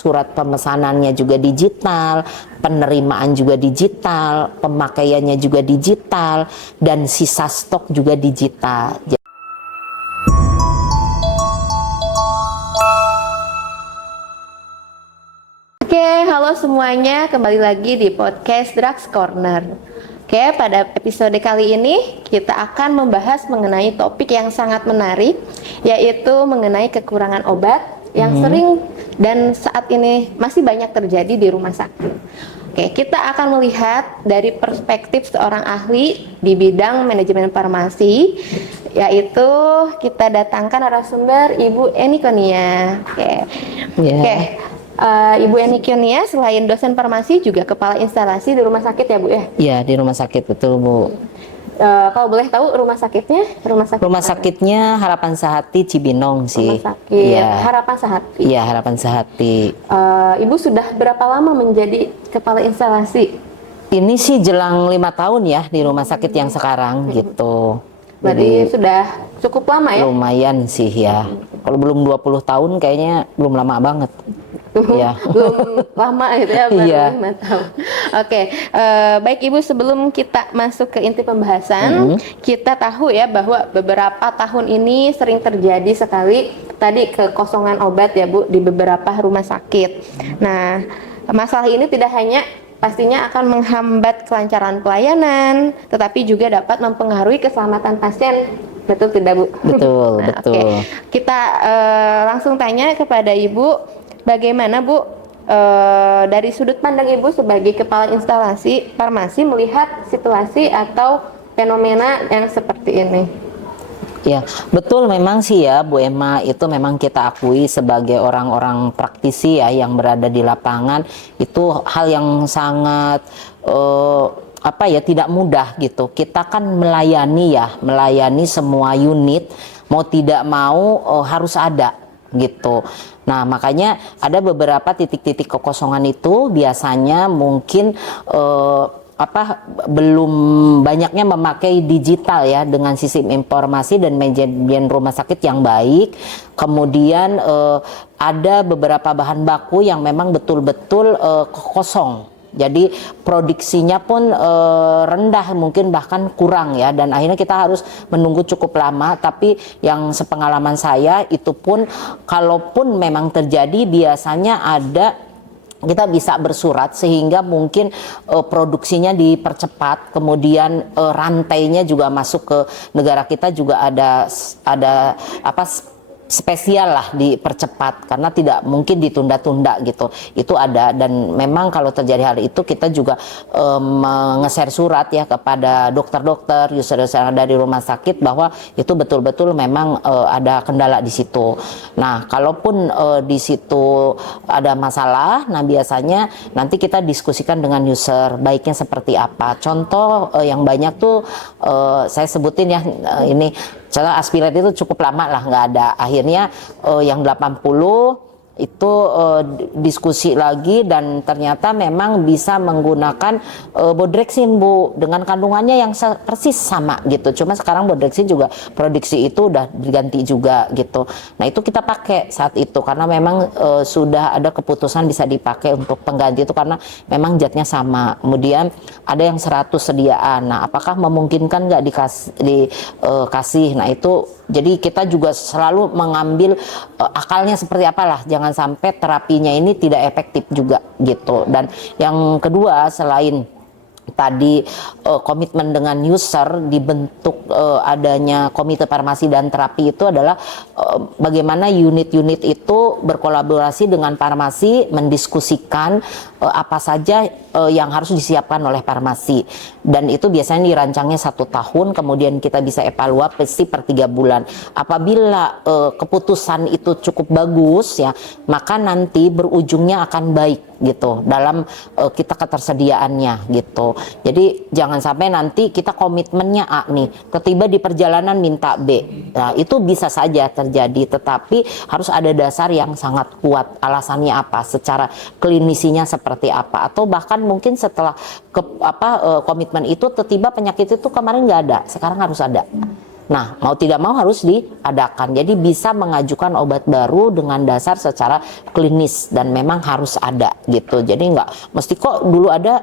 surat pemesanannya juga digital, penerimaan juga digital, pemakaiannya juga digital, dan sisa stok juga digital. Oke, halo semuanya, kembali lagi di podcast Drugs Corner. Oke, pada episode kali ini kita akan membahas mengenai topik yang sangat menarik, yaitu mengenai kekurangan obat yang sering dan saat ini masih banyak terjadi di rumah sakit. Oke, kita akan melihat dari perspektif seorang ahli di bidang manajemen farmasi, yaitu kita datangkan narasumber Ibu Eni Konia. Oke. Ibu Eni Konia selain dosen farmasi juga kepala instalasi di rumah sakit ya Bu ya? Iya, di rumah sakit, betul Bu. Kalau boleh tahu rumah sakitnya? Rumah sakitnya Harapan Sehati Cibinong sih. Rumah sakit Ya. Harapan Sehati. Iya, Harapan Sehati. Ibu sudah berapa lama menjadi kepala instalasi? Ini sih jelang 5 tahun ya di rumah sakit yang sekarang gitu. Berarti sudah cukup lama ya? Lumayan sih ya. Kalau belum 20 tahun kayaknya belum lama banget. Ya. Belum lama gitu ya, baru Iya. 5 tahun. Oke, baik Ibu, sebelum kita masuk ke inti pembahasan, kita tahu ya bahwa beberapa tahun ini sering terjadi sekali tadi kekosongan obat ya Bu di beberapa rumah sakit. Nah, masalah ini tidak hanya pastinya akan menghambat kelancaran pelayanan, tetapi juga dapat mempengaruhi keselamatan pasien. Betul tidak Bu? Betul, Nah, betul. oke. Kita langsung tanya kepada Ibu, bagaimana Bu dari sudut pandang Ibu sebagai kepala instalasi farmasi melihat situasi atau fenomena yang seperti ini? Ya, betul memang sih ya Bu Emma, itu memang kita akui sebagai orang-orang praktisi ya yang berada di lapangan, itu hal yang sangat tidak mudah gitu. Kita kan melayani semua unit, mau tidak mau harus ada gitu. Nah, makanya ada beberapa titik-titik kekosongan itu biasanya mungkin belum banyaknya memakai digital ya dengan sistem informasi dan manajemen rumah sakit yang baik. Kemudian ada beberapa bahan baku yang memang betul-betul kosong. Jadi produksinya pun rendah, mungkin bahkan kurang ya, dan akhirnya kita harus menunggu cukup lama. Tapi yang sepengalaman saya itu pun kalaupun memang terjadi biasanya kita bisa bersurat sehingga mungkin produksinya dipercepat, kemudian rantainya juga masuk ke negara kita juga ada spesial lah dipercepat karena tidak mungkin ditunda-tunda gitu. Itu ada, dan memang kalau terjadi hal itu kita juga nge-share surat ya kepada dokter-dokter, user-user dari rumah sakit bahwa itu betul-betul memang ada kendala di situ. Nah, kalaupun di situ ada masalah, nah biasanya nanti kita diskusikan dengan user baiknya seperti apa. Contoh yang banyak tuh saya sebutin ya, ini contoh aspirat itu cukup lama lah nggak ada. Akhirnya yang 80 itu diskusi lagi dan ternyata memang bisa menggunakan Bodrexin Bu dengan kandungannya yang persis sama gitu. Cuma sekarang Bodrexin juga produksi itu udah diganti juga gitu. Nah, itu kita pakai saat itu karena memang sudah ada keputusan bisa dipakai untuk pengganti itu karena memang zatnya sama. Kemudian ada yang 100 sediaan. Nah, apakah memungkinkan nggak dikasih? Nah, itu jadi kita juga selalu mengambil akalnya seperti apalah, jangan sampai terapinya ini tidak efektif juga gitu. Dan yang kedua, selain tadi komitmen dengan user, dibentuk adanya komite farmasi dan terapi itu adalah bagaimana unit-unit itu berkolaborasi dengan farmasi mendiskusikan apa saja yang harus disiapkan oleh farmasi, dan itu biasanya dirancangnya 1 tahun, kemudian kita bisa evaluasi per 3 bulan. Apabila keputusan itu cukup bagus ya, maka nanti berujungnya akan baik gitu dalam kita ketersediaannya gitu. Jadi jangan sampai nanti kita komitmennya A nih, tiba di perjalanan minta B. Nah, itu bisa saja terjadi, tetapi harus ada dasar yang sangat kuat. Alasannya apa? Secara klinisinya seperti apa? Atau bahkan mungkin setelah komitmen itu tiba penyakit itu kemarin nggak ada, sekarang harus ada. Nah, mau tidak mau harus diadakan. Jadi bisa mengajukan obat baru dengan dasar secara klinis dan memang harus ada gitu. Jadi nggak mesti kok dulu ada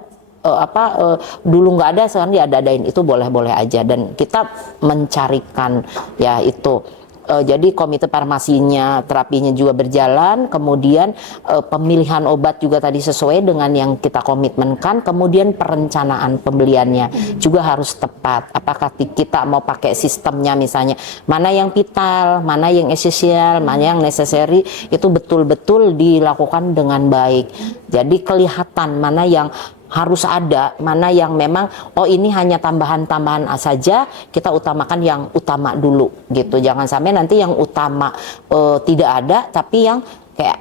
dulu nggak ada sekarang diada-adain, itu boleh-boleh aja dan kita mencarikan ya itu. Jadi komite farmasinya, terapinya juga berjalan, kemudian pemilihan obat juga tadi sesuai dengan yang kita komitmenkan, kemudian perencanaan pembeliannya juga harus tepat. Apakah kita mau pakai sistemnya misalnya, mana yang vital, mana yang esensial, mana yang necessary, itu betul-betul dilakukan dengan baik. Jadi kelihatan mana yang harus ada, mana yang memang ini hanya tambahan-tambahan saja, kita utamakan yang utama dulu gitu. Jangan sampai nanti yang utama tidak ada, tapi yang kayak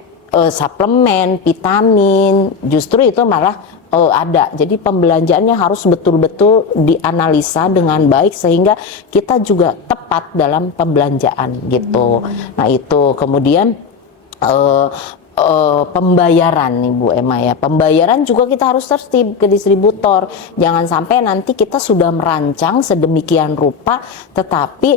suplemen, vitamin, justru itu malah ada. Jadi pembelanjaannya harus betul-betul dianalisa dengan baik sehingga kita juga tepat dalam pembelanjaan gitu. Nah itu kemudian pembayaran nih Bu Emma ya, pembayaran juga kita harus tertib ke distributor. Jangan sampai nanti kita sudah merancang sedemikian rupa tetapi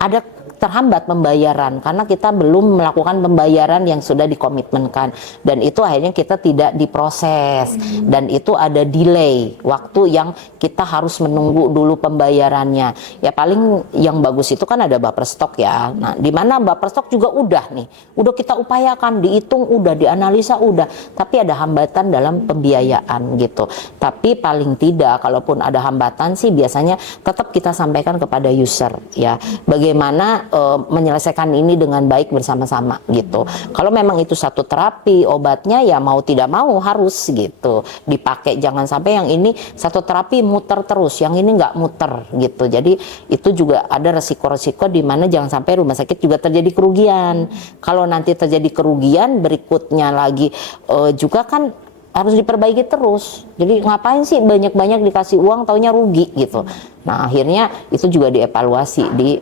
ada terhambat pembayaran karena kita belum melakukan pembayaran yang sudah dikomitmenkan, dan itu akhirnya kita tidak diproses dan itu ada delay waktu yang kita harus menunggu dulu pembayarannya. Ya paling yang bagus itu kan ada buffer stok ya. Nah, di mana buffer stok juga udah kita upayakan, dihitung udah, dianalisa udah, tapi ada hambatan dalam pembiayaan gitu. Tapi paling tidak kalaupun ada hambatan sih biasanya tetap kita sampaikan kepada user ya, bagaimana menyelesaikan ini dengan baik bersama-sama gitu. Kalau memang itu satu terapi, obatnya ya mau tidak mau harus gitu dipakai. Jangan sampai yang ini satu terapi muter terus, yang ini nggak muter gitu. Jadi itu juga ada resiko-resiko di mana jangan sampai rumah sakit juga terjadi kerugian. Kalau nanti terjadi kerugian berikutnya lagi juga kan harus diperbaiki terus. Jadi ngapain sih banyak-banyak dikasih uang taunya rugi gitu. Nah akhirnya itu juga dievaluasi di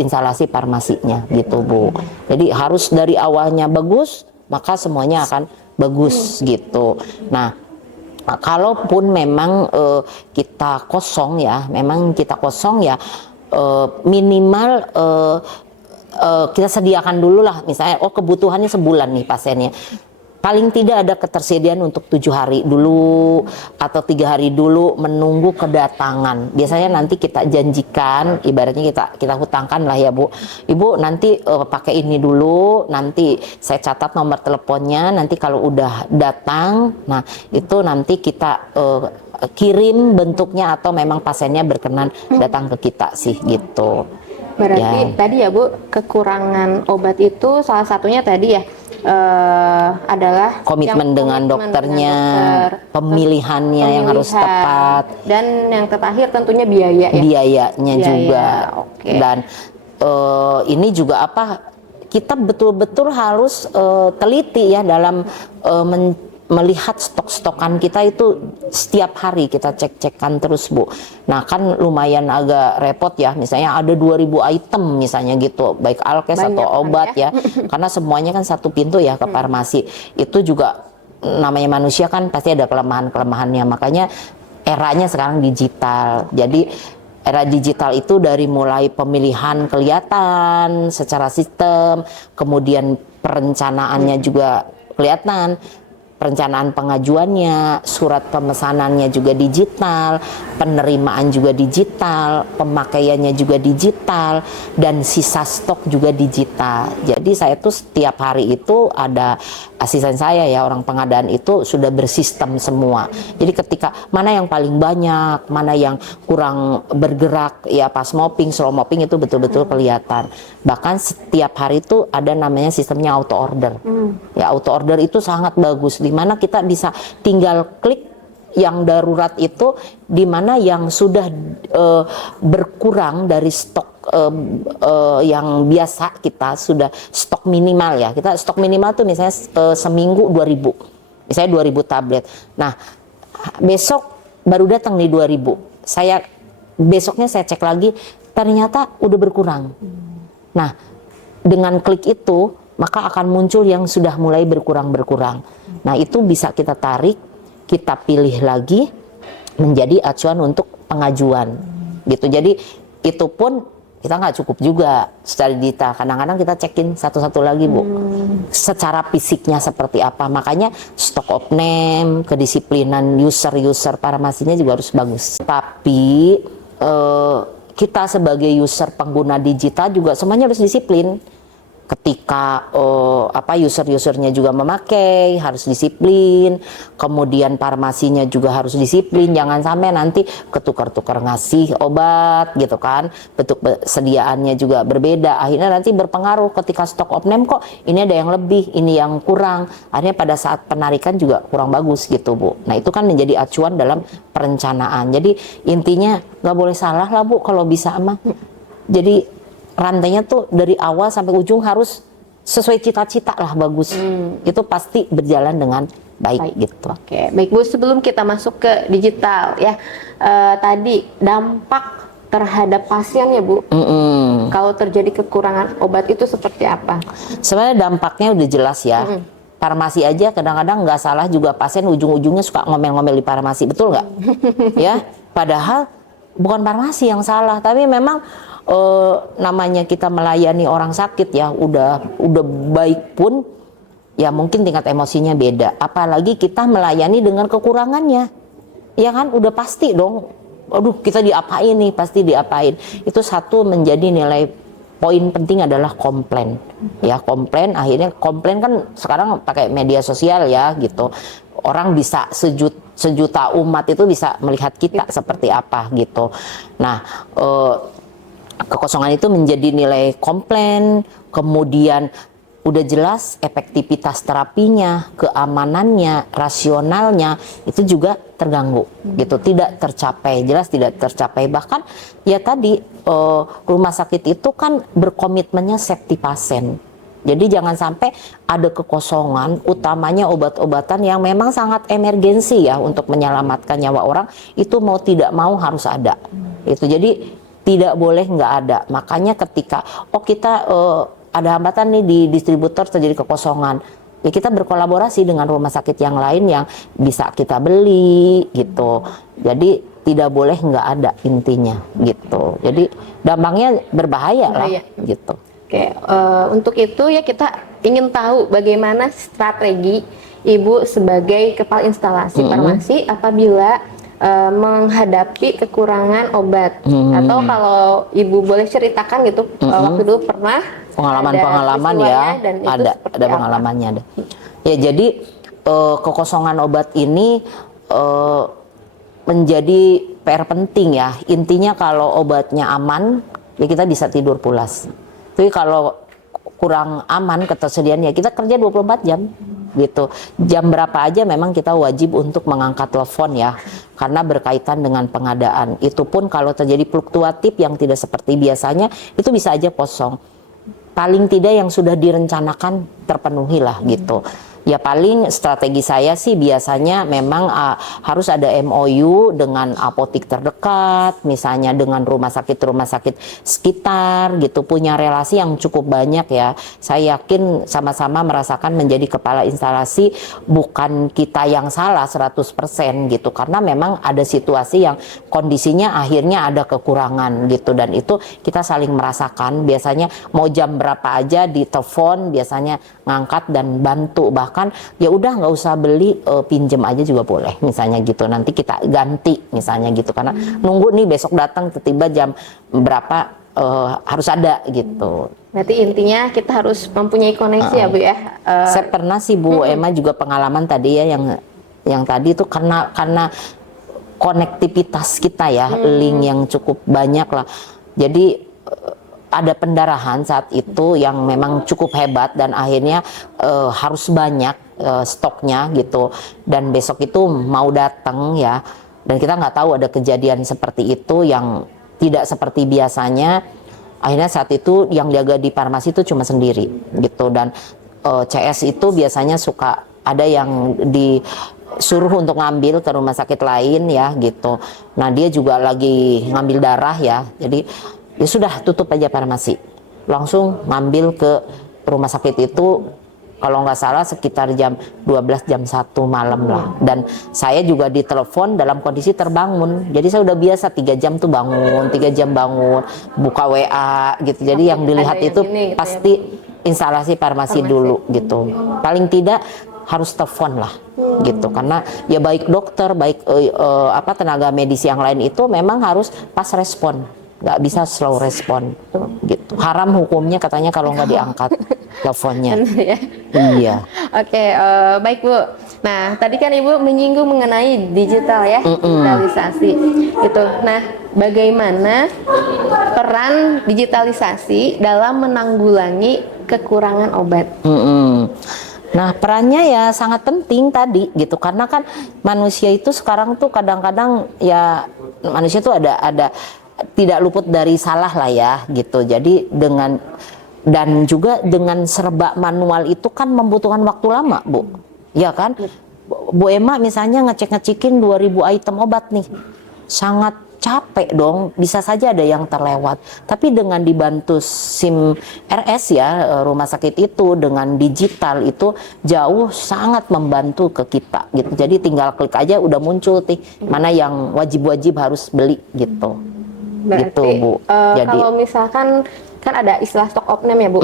instalasi farmasinya gitu Bu. Jadi harus dari awalnya bagus maka semuanya akan bagus gitu. Nah kalaupun memang kita kosong ya, minimal kita sediakan dulu lah, misalnya kebutuhannya sebulan nih pasiennya, paling tidak ada ketersediaan untuk 7 hari dulu atau 3 hari dulu menunggu kedatangan. Biasanya nanti kita janjikan, ibaratnya kita hutangkan lah ya Bu, Ibu nanti pakai ini dulu, nanti saya catat nomor teleponnya, nanti kalau udah datang, nah itu nanti kita kirim bentuknya atau memang pasiennya berkenan datang ke kita sih gitu. Berarti tadi ya Bu, kekurangan obat itu salah satunya tadi ya adalah komitmen dengan dokternya, pemilihannya yang harus tepat, dan yang terakhir tentunya biaya ya. Biayanya juga. Okay. Dan ini juga kita betul-betul harus teliti ya dalam melihat stok-stokan kita itu setiap hari kita cek-cekan terus Bu. Nah kan lumayan agak repot ya, misalnya ada 2000 item misalnya gitu, baik alkes atau obat ya. Karena semuanya kan satu pintu ya ke farmasi. Itu juga namanya manusia kan pasti ada kelemahan-kelemahannya, makanya eranya sekarang digital. Jadi era digital itu dari mulai pemilihan kelihatan secara sistem, kemudian perencanaannya juga kelihatan, perencanaan pengajuannya, surat pemesanannya juga digital, penerimaan juga digital, pemakaiannya juga digital, dan sisa stok juga digital. Jadi saya tuh setiap hari itu ada asisten saya ya, orang pengadaan itu sudah bersistem semua. Jadi ketika mana yang paling banyak, mana yang kurang bergerak, ya pas mopping, slow mopping itu betul-betul kelihatan. Bahkan setiap hari itu ada namanya sistemnya auto order. Ya auto order itu sangat bagus, dimana kita bisa tinggal klik yang darurat itu, dimana yang sudah berkurang dari stok yang biasa kita sudah stok minimal ya, kita stok minimal tuh misalnya seminggu 2000, misalnya 2000 tablet. Nah besok baru datang nih 2000, besoknya saya cek lagi ternyata udah berkurang. Nah dengan klik itu maka akan muncul yang sudah mulai berkurang. Nah itu bisa kita tarik, kita pilih lagi menjadi acuan untuk pengajuan gitu. Jadi itu pun kita nggak cukup juga secara digital. Kadang-kadang kita cekin satu-satu lagi, Bu. Secara fisiknya seperti apa. Makanya stock of name, kedisiplinan user farmasinya juga harus bagus. Tapi kita sebagai user pengguna digital juga semuanya harus disiplin. Ketika user-usernya juga memakai, harus disiplin. Kemudian farmasinya juga harus disiplin. Jangan sampai nanti ketukar-tukar ngasih obat gitu kan. Bentuk sediaannya juga berbeda. Akhirnya nanti berpengaruh ketika stok of name kok ini ada yang lebih, ini yang kurang. Akhirnya pada saat penarikan juga kurang bagus gitu, Bu. Nah itu kan menjadi acuan dalam perencanaan. Jadi intinya nggak boleh salah lah, Bu, kalau bisa mah. Jadi rantainya tuh dari awal sampai ujung harus sesuai cita-cita lah, bagus. Itu pasti berjalan dengan baik. Gitu. Oke, baik Bu, sebelum kita masuk ke digital ya, tadi dampak terhadap pasien ya Bu, kalau terjadi kekurangan obat itu seperti apa? Sebenarnya dampaknya udah jelas ya. Farmasi aja kadang-kadang nggak salah juga pasien ujung-ujungnya suka ngomel-ngomel di farmasi, betul nggak? Ya, padahal bukan farmasi yang salah, tapi memang namanya kita melayani orang sakit ya, udah baik pun ya mungkin tingkat emosinya beda. Apalagi kita melayani dengan kekurangannya, ya kan udah pasti dong. Aduh kita diapain nih, pasti diapain. Itu satu menjadi nilai poin penting adalah komplain. Ya komplain, akhirnya komplain kan sekarang pakai media sosial ya gitu. Orang bisa sejuta umat itu bisa melihat kita seperti apa gitu. Nah kekosongan itu menjadi nilai komplain, kemudian udah jelas efektivitas terapinya, keamanannya, rasionalnya itu juga terganggu gitu, tidak tercapai, jelas tidak tercapai. Bahkan ya tadi rumah sakit itu kan berkomitmennya safety pasien. Jadi jangan sampai ada kekosongan, utamanya obat-obatan yang memang sangat emergensi ya untuk menyelamatkan nyawa orang, itu mau tidak mau harus ada. Itu jadi tidak boleh nggak ada. Makanya ketika kita ada hambatan nih di distributor, terjadi kekosongan, ya kita berkolaborasi dengan rumah sakit yang lain yang bisa kita beli gitu. Jadi tidak boleh nggak ada intinya gitu. Jadi dampaknya berbahaya lah gitu. Oke, untuk itu ya kita ingin tahu bagaimana strategi Ibu sebagai kepala instalasi farmasi apabila menghadapi kekurangan obat, atau kalau Ibu boleh ceritakan gitu, waktu dulu pernah pengalaman ya, dan itu ada pengalamannya ada. Ya jadi kekosongan obat ini menjadi PR penting ya. Intinya kalau obatnya aman ya kita bisa tidur pulas. Tapi kalau kurang aman ketersediaan ya kita kerja 24 jam gitu. Jam berapa aja memang kita wajib untuk mengangkat telepon ya, karena berkaitan dengan pengadaan. Itu pun kalau terjadi fluktuatif yang tidak seperti biasanya, itu bisa aja kosong. Paling tidak yang sudah direncanakan terpenuhi lah gitu. Ya paling strategi saya sih biasanya memang harus ada MOU dengan apotik terdekat, misalnya dengan rumah sakit sekitar gitu, punya relasi yang cukup banyak ya. Saya yakin sama-sama merasakan menjadi kepala instalasi bukan kita yang salah 100% gitu, karena memang ada situasi yang kondisinya akhirnya ada kekurangan gitu, dan itu kita saling merasakan. Biasanya mau jam berapa aja di telepon biasanya ngangkat dan bantu, bahkan ya udah nggak usah beli, pinjem aja juga boleh misalnya gitu, nanti kita ganti misalnya gitu, karena nunggu nih besok datang tiba-tiba jam berapa harus ada gitu. Berarti intinya kita harus mempunyai koneksi ya Bu ya. Saya pernah sih Bu Emma juga pengalaman tadi ya, yang tadi itu karena konektivitas kita ya, link yang cukup banyak lah, jadi ada pendarahan saat itu yang memang cukup hebat, dan akhirnya harus banyak stoknya gitu, dan besok itu mau datang ya, dan kita nggak tahu ada kejadian seperti itu yang tidak seperti biasanya. Akhirnya saat itu yang jaga di farmasi itu cuma sendiri gitu, dan CS itu biasanya suka ada yang disuruh untuk ngambil ke rumah sakit lain ya gitu. Nah dia juga lagi ngambil darah ya, jadi ya sudah tutup aja farmasi, langsung ngambil ke rumah sakit itu kalau nggak salah sekitar jam 12 jam 1 malam lah. Dan saya juga ditelepon dalam kondisi terbangun. Jadi saya udah biasa 3 jam tuh bangun, 3 jam bangun, buka WA gitu. Jadi yang dilihat yang itu ini gitu pasti instalasi farmasi dulu gitu. Paling tidak harus telepon lah gitu, karena ya baik dokter, baik tenaga medis yang lain itu memang harus pas respon, nggak bisa slow respon gitu. Haram hukumnya katanya kalau nggak diangkat teleponnya. ya. Iya. Oke, baik Bu. Nah, tadi kan Ibu menyinggung mengenai digital ya, digitalisasi. Itu. Nah, bagaimana peran digitalisasi dalam menanggulangi kekurangan obat? Nah, perannya ya sangat penting tadi gitu, karena kan manusia itu sekarang tuh kadang-kadang ya manusia tuh ada tidak luput dari salah lah ya gitu. Jadi dan juga dengan serba manual itu kan membutuhkan waktu lama, Bu. Ya kan? Bu Emma misalnya ngecek-ngecekin 2000 item obat nih. Sangat capek dong, bisa saja ada yang terlewat. Tapi dengan dibantu SIM RS ya, rumah sakit itu dengan digital itu jauh sangat membantu ke kita gitu. Jadi tinggal klik aja udah muncul nih mana yang wajib-wajib harus beli gitu. Berarti gitu, Bu. Jadi kalau misalkan kan ada istilah stock of name ya Bu,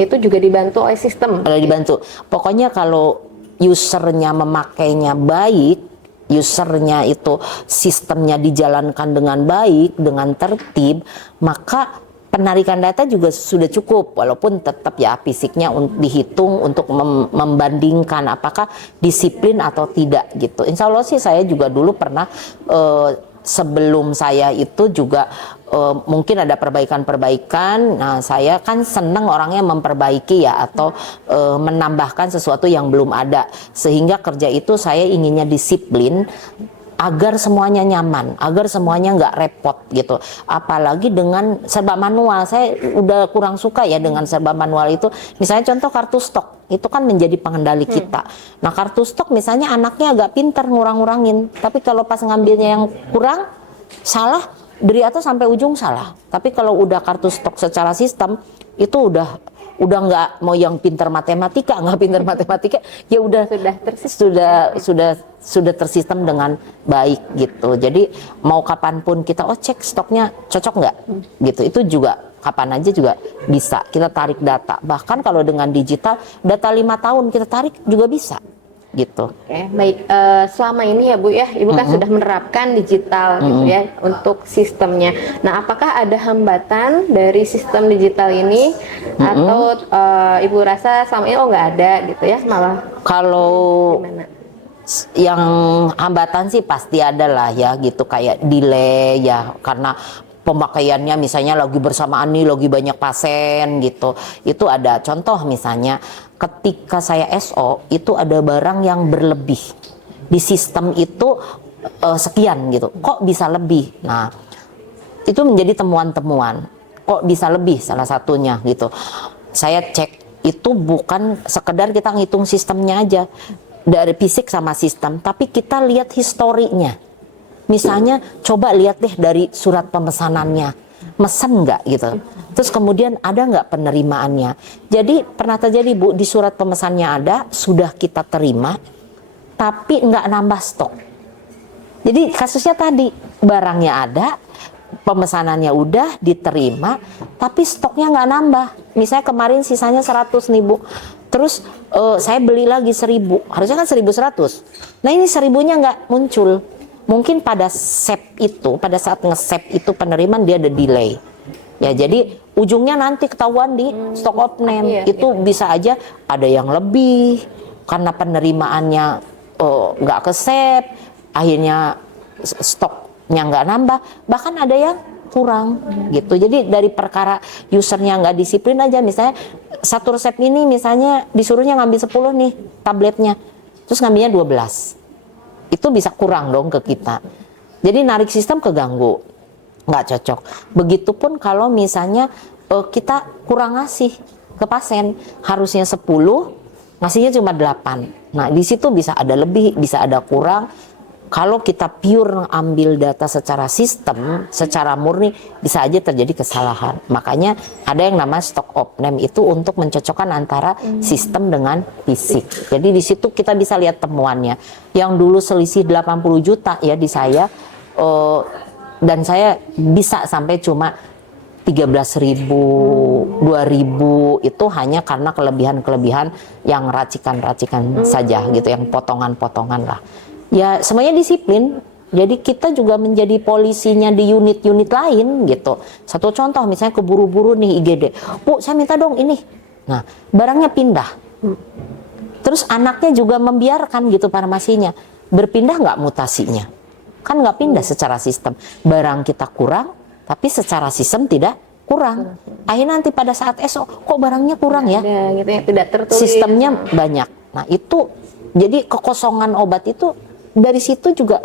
itu juga dibantu oleh sistem. ada dibantu. Pokoknya kalau usernya memakainya baik, usernya itu sistemnya dijalankan dengan baik, dengan tertib, maka penarikan data juga sudah cukup, walaupun tetap ya fisiknya dihitung untuk membandingkan apakah disiplin atau tidak gitu. Insya Allah sih saya juga dulu pernah sebelum saya itu juga mungkin ada perbaikan-perbaikan. Nah, saya kan senang orangnya memperbaiki ya, atau menambahkan sesuatu yang belum ada, sehingga kerja itu saya inginnya disiplin agar semuanya nyaman, agar semuanya nggak repot gitu. Apalagi dengan serba manual, saya udah kurang suka ya dengan serba manual itu. Misalnya contoh kartu stok, itu kan menjadi pengendali kita. Nah, kartu stok misalnya anaknya agak pintar ngurang-ngurangin, tapi kalau pas ngambilnya yang kurang, salah, dari atas sampai ujung salah. Tapi kalau udah kartu stok secara sistem, itu udah nggak mau yang pintar matematika, nggak pintar matematika, ya udah sudah tersistem dengan baik gitu. Jadi mau kapanpun kita cek stoknya cocok nggak gitu, itu juga kapan aja juga bisa kita tarik data. Bahkan kalau dengan digital data 5 tahun kita tarik juga bisa gitu. Oke, baik. Selama ini ya Bu ya, Ibu kan sudah menerapkan digital gitu ya untuk sistemnya. Nah, apakah ada hambatan dari sistem digital ini atau Ibu rasa selama ini nggak ada gitu ya, malah kalau gimana? yang hambatan sih pasti ada lah ya gitu, kayak delay ya, karena pemakaiannya misalnya lagi bersamaan nih, lagi banyak pasien gitu. Itu ada contoh misalnya ketika saya SO itu ada barang yang berlebih di sistem itu sekian gitu, kok bisa lebih. Nah, itu menjadi temuan-temuan, kok bisa lebih salah satunya gitu. Saya cek, itu bukan sekedar kita ngitung sistemnya aja dari fisik sama sistem, tapi kita lihat historinya. Misalnya coba lihat deh dari surat pemesanannya, mesen nggak gitu. Terus kemudian ada nggak penerimaannya. Jadi pernah terjadi Bu, di surat pemesannya ada, sudah kita terima, tapi nggak nambah stok. Jadi kasusnya tadi, barangnya ada, pemesanannya udah diterima, tapi stoknya nggak nambah. Misalnya kemarin sisanya 100 nih Bu, terus saya beli lagi 1000, harusnya kan 1100. Nah ini 1000-nya nggak muncul. Mungkin pada pada saat nge-save itu penerimaan dia ada delay. Ya, jadi ujungnya nanti ketahuan di stock of name. Itu bisa aja ada yang lebih karena penerimaannya nggak ke-save, akhirnya stoknya nggak nambah, bahkan ada yang kurang gitu. Jadi dari perkara usernya nggak disiplin aja, misalnya satu resep ini misalnya disuruhnya ngambil 10 nih tabletnya, terus ngambilnya 12. Itu bisa kurang dong ke kita. Jadi narik sistem keganggu, nggak cocok. Begitupun kalau misalnya kita kurang ngasih ke pasien, harusnya 10, ngasihnya cuma 8. Nah di situ bisa ada lebih, bisa ada kurang. Kalau kita pure ambil data secara sistem, secara murni, bisa aja terjadi kesalahan. Makanya ada yang namanya stock opname itu untuk mencocokkan antara sistem dengan fisik. Jadi di situ kita bisa lihat temuannya. Yang dulu selisih 80 juta ya di saya, dan saya bisa sampai cuma 13.000, 2.000 itu hanya karena kelebihan-kelebihan yang racikan-racikan saja gitu, yang potongan-potongan lah. Ya semuanya disiplin. Jadi kita juga menjadi polisinya di unit-unit lain gitu. Satu contoh misalnya keburu-buru nih IGD, Bu saya minta dong ini. Nah barangnya pindah. Terus anaknya juga membiarkan gitu farmasinya. Berpindah nggak mutasinya? Kan nggak pindah secara sistem. Barang kita kurang, tapi secara sistem tidak kurang. Akhirnya nanti pada saat esok, kok barangnya kurang ya? Ada gitu ya, tidak tertulis. Sistemnya banyak. Nah itu, jadi kekosongan obat itu dari situ juga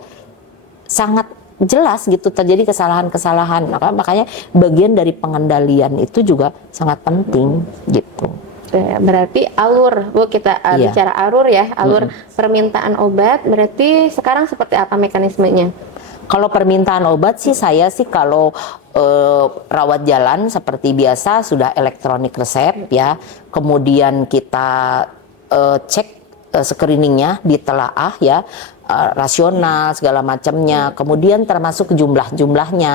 sangat jelas gitu terjadi kesalahan-kesalahan. Makanya bagian dari pengendalian itu juga sangat penting gitu. Berarti alur, Bu, kita bicara alur ya, alur permintaan obat, berarti sekarang seperti apa mekanismenya? Kalau permintaan obat sih saya sih kalau rawat jalan seperti biasa sudah elektronik resep ya, kemudian kita cek screeningnya ditelaah ya, rasional segala macamnya, kemudian termasuk jumlah-jumlahnya.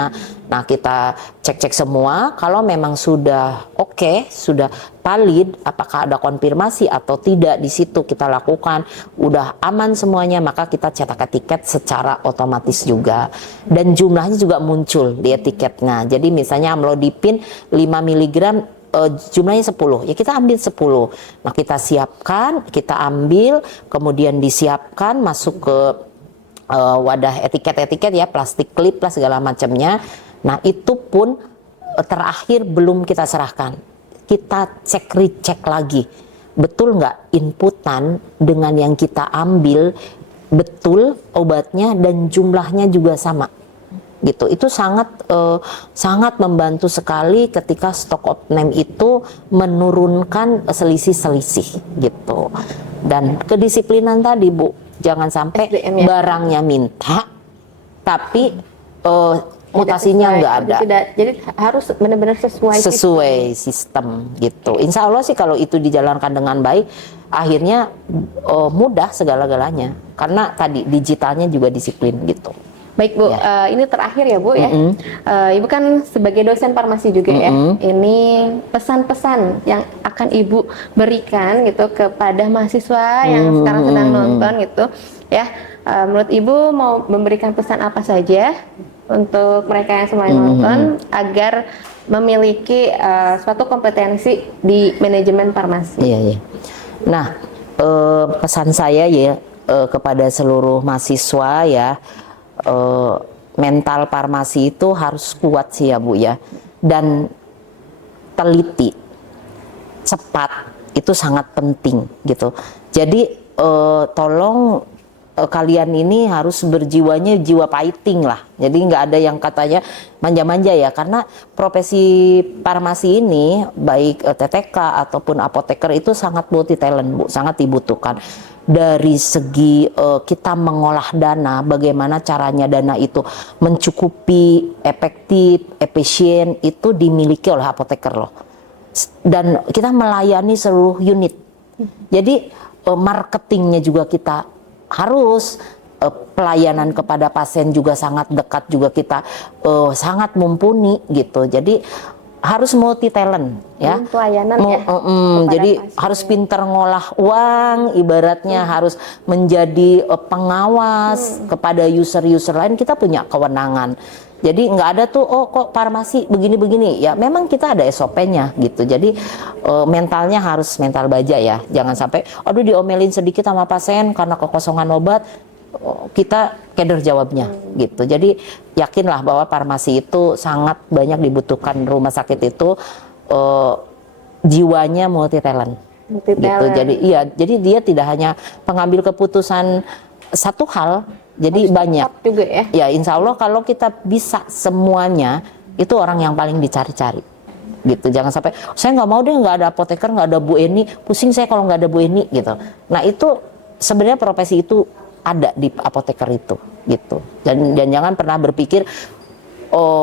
Nah kita cek-cek semua, kalau memang sudah oke, sudah valid, apakah ada konfirmasi atau tidak di situ kita lakukan, udah aman semuanya, maka kita cetak tiket secara otomatis juga. Dan jumlahnya juga muncul di etiketnya. Jadi misalnya amlodipin 5 mg jumlahnya 10, ya kita ambil 10. Nah kita siapkan, kita ambil, kemudian disiapkan masuk ke wadah etiket-etiket ya, plastik klip lah segala macamnya. Nah itu pun terakhir belum kita serahkan, kita cek recheck lagi, betul nggak inputan dengan yang kita ambil betul obatnya dan jumlahnya juga sama. Gitu, itu sangat membantu sekali ketika stock opname itu menurunkan selisih-selisih gitu. Dan kedisiplinan tadi Bu, jangan sampai SDM, ya? Barangnya minta tapi mutasinya nggak ada. Jadi harus benar-benar sesuai sistem gitu. Insya Allah sih kalau itu dijalankan dengan baik, akhirnya mudah segala-galanya. Karena tadi digitalnya juga disiplin gitu. Baik Bu, Ya. ini terakhir ya Bu ya. Ibu kan sebagai dosen farmasi juga ya. Ini pesan-pesan yang akan Ibu berikan gitu kepada mahasiswa yang sekarang sedang nonton gitu ya. Menurut Ibu mau memberikan pesan apa saja untuk mereka yang semuanya nonton agar memiliki suatu kompetensi di manajemen farmasi? Iya, iya. Nah, pesan saya ya kepada seluruh mahasiswa ya, mental farmasi itu harus kuat sih ya Bu ya, dan teliti, cepat itu sangat penting gitu. Jadi tolong kalian ini harus berjiwanya jiwa fighting lah. Jadi nggak ada yang katanya manja-manja ya, karena profesi farmasi ini baik TTK ataupun apoteker itu sangat multi talent Bu, sangat dibutuhkan. Dari segi kita mengolah dana, bagaimana caranya dana itu mencukupi, efektif, efisien, itu dimiliki oleh apoteker loh. Dan kita melayani seluruh unit. Jadi marketingnya juga kita harus, pelayanan kepada pasien juga sangat dekat, juga kita sangat mumpuni gitu. Jadi harus multi talent ya, pelayanan ya. Jadi harus pinter ngolah uang, ibaratnya harus menjadi pengawas kepada user-user lain. Kita punya kewenangan. Jadi nggak ada tuh, oh kok farmasi begini-begini. Ya memang kita ada SOP-nya gitu. Jadi mentalnya harus mental baja ya. Jangan sampai, aduh diomelin sedikit sama pasien karena kekosongan obat, kita keder jawabnya gitu. Jadi yakinlah bahwa farmasi itu sangat banyak dibutuhkan rumah sakit itu, jiwanya multi talent. Gitu. Jadi iya, jadi dia tidak hanya pengambil keputusan satu hal, jadi harus banyak juga ya. Ya insya Allah kalau kita bisa semuanya, itu orang yang paling dicari-cari gitu. Jangan sampai saya nggak mau deh, nggak ada apoteker, nggak ada Bu Eni, pusing saya kalau nggak ada Bu Eni gitu. Nah itu sebenarnya profesi itu ada di apoteker itu gitu. Dan jangan pernah berpikir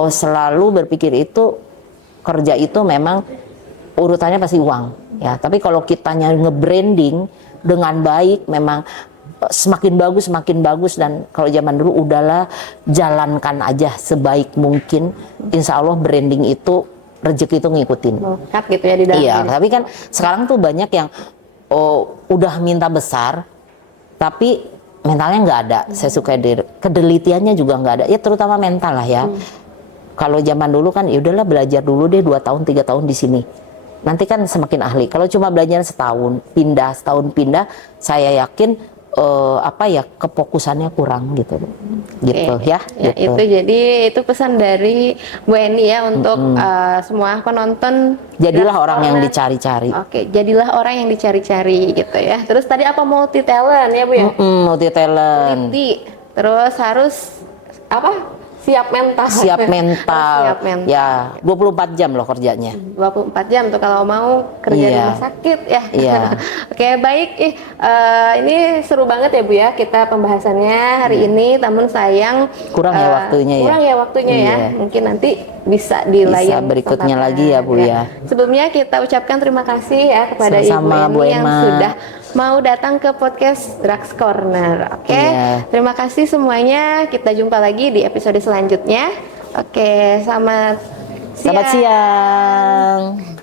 selalu berpikir itu kerja itu memang urutannya pasti uang ya. Tapi kalau kitanya nge-branding dengan baik memang semakin bagus dan kalau zaman dulu udahlah jalankan aja sebaik mungkin, insya Allah branding itu rezeki itu ngikutin. Melekat gitu ya di dalam. Iya, tapi kan sekarang tuh banyak yang udah minta besar tapi mentalnya nggak ada. Saya suka kedelitiannya juga nggak ada ya, terutama mental lah ya. Kalau zaman dulu kan ya udahlah belajar dulu deh 2 tahun 3 tahun di sini, nanti kan semakin ahli. Kalau cuma belajar setahun pindah, saya yakin kefokusannya kurang gitu ya. Ya gitu. itu jadi itu pesan dari Bu Eni ya untuk semua penonton. Jadilah orang yang dicari-cari. Oke, jadilah orang yang dicari-cari gitu ya. Terus tadi apa, multi talent ya Bu ya? Multi talent. Terus harus apa? Siap mental. Siap mental. Siap mental. Ya, 24 jam loh kerjanya. 24 jam tuh kalau mau kerja di rumah sakit ya. Iya. Oke, baik. Ini seru banget ya Bu ya kita pembahasannya hari ini. Namun sayang kurang ya waktunya ya. Kurang ya waktunya ya. Mungkin nanti bisa di lain berikutnya lagi ya Bu ya. Sebelumnya kita ucapkan terima kasih ya kepada Ibu Eni yang Emma sudah mau datang ke podcast Drugs Corner. Oke. Terima kasih semuanya. Kita jumpa lagi di episode selanjutnya. Oke, selamat siang. Selamat siang.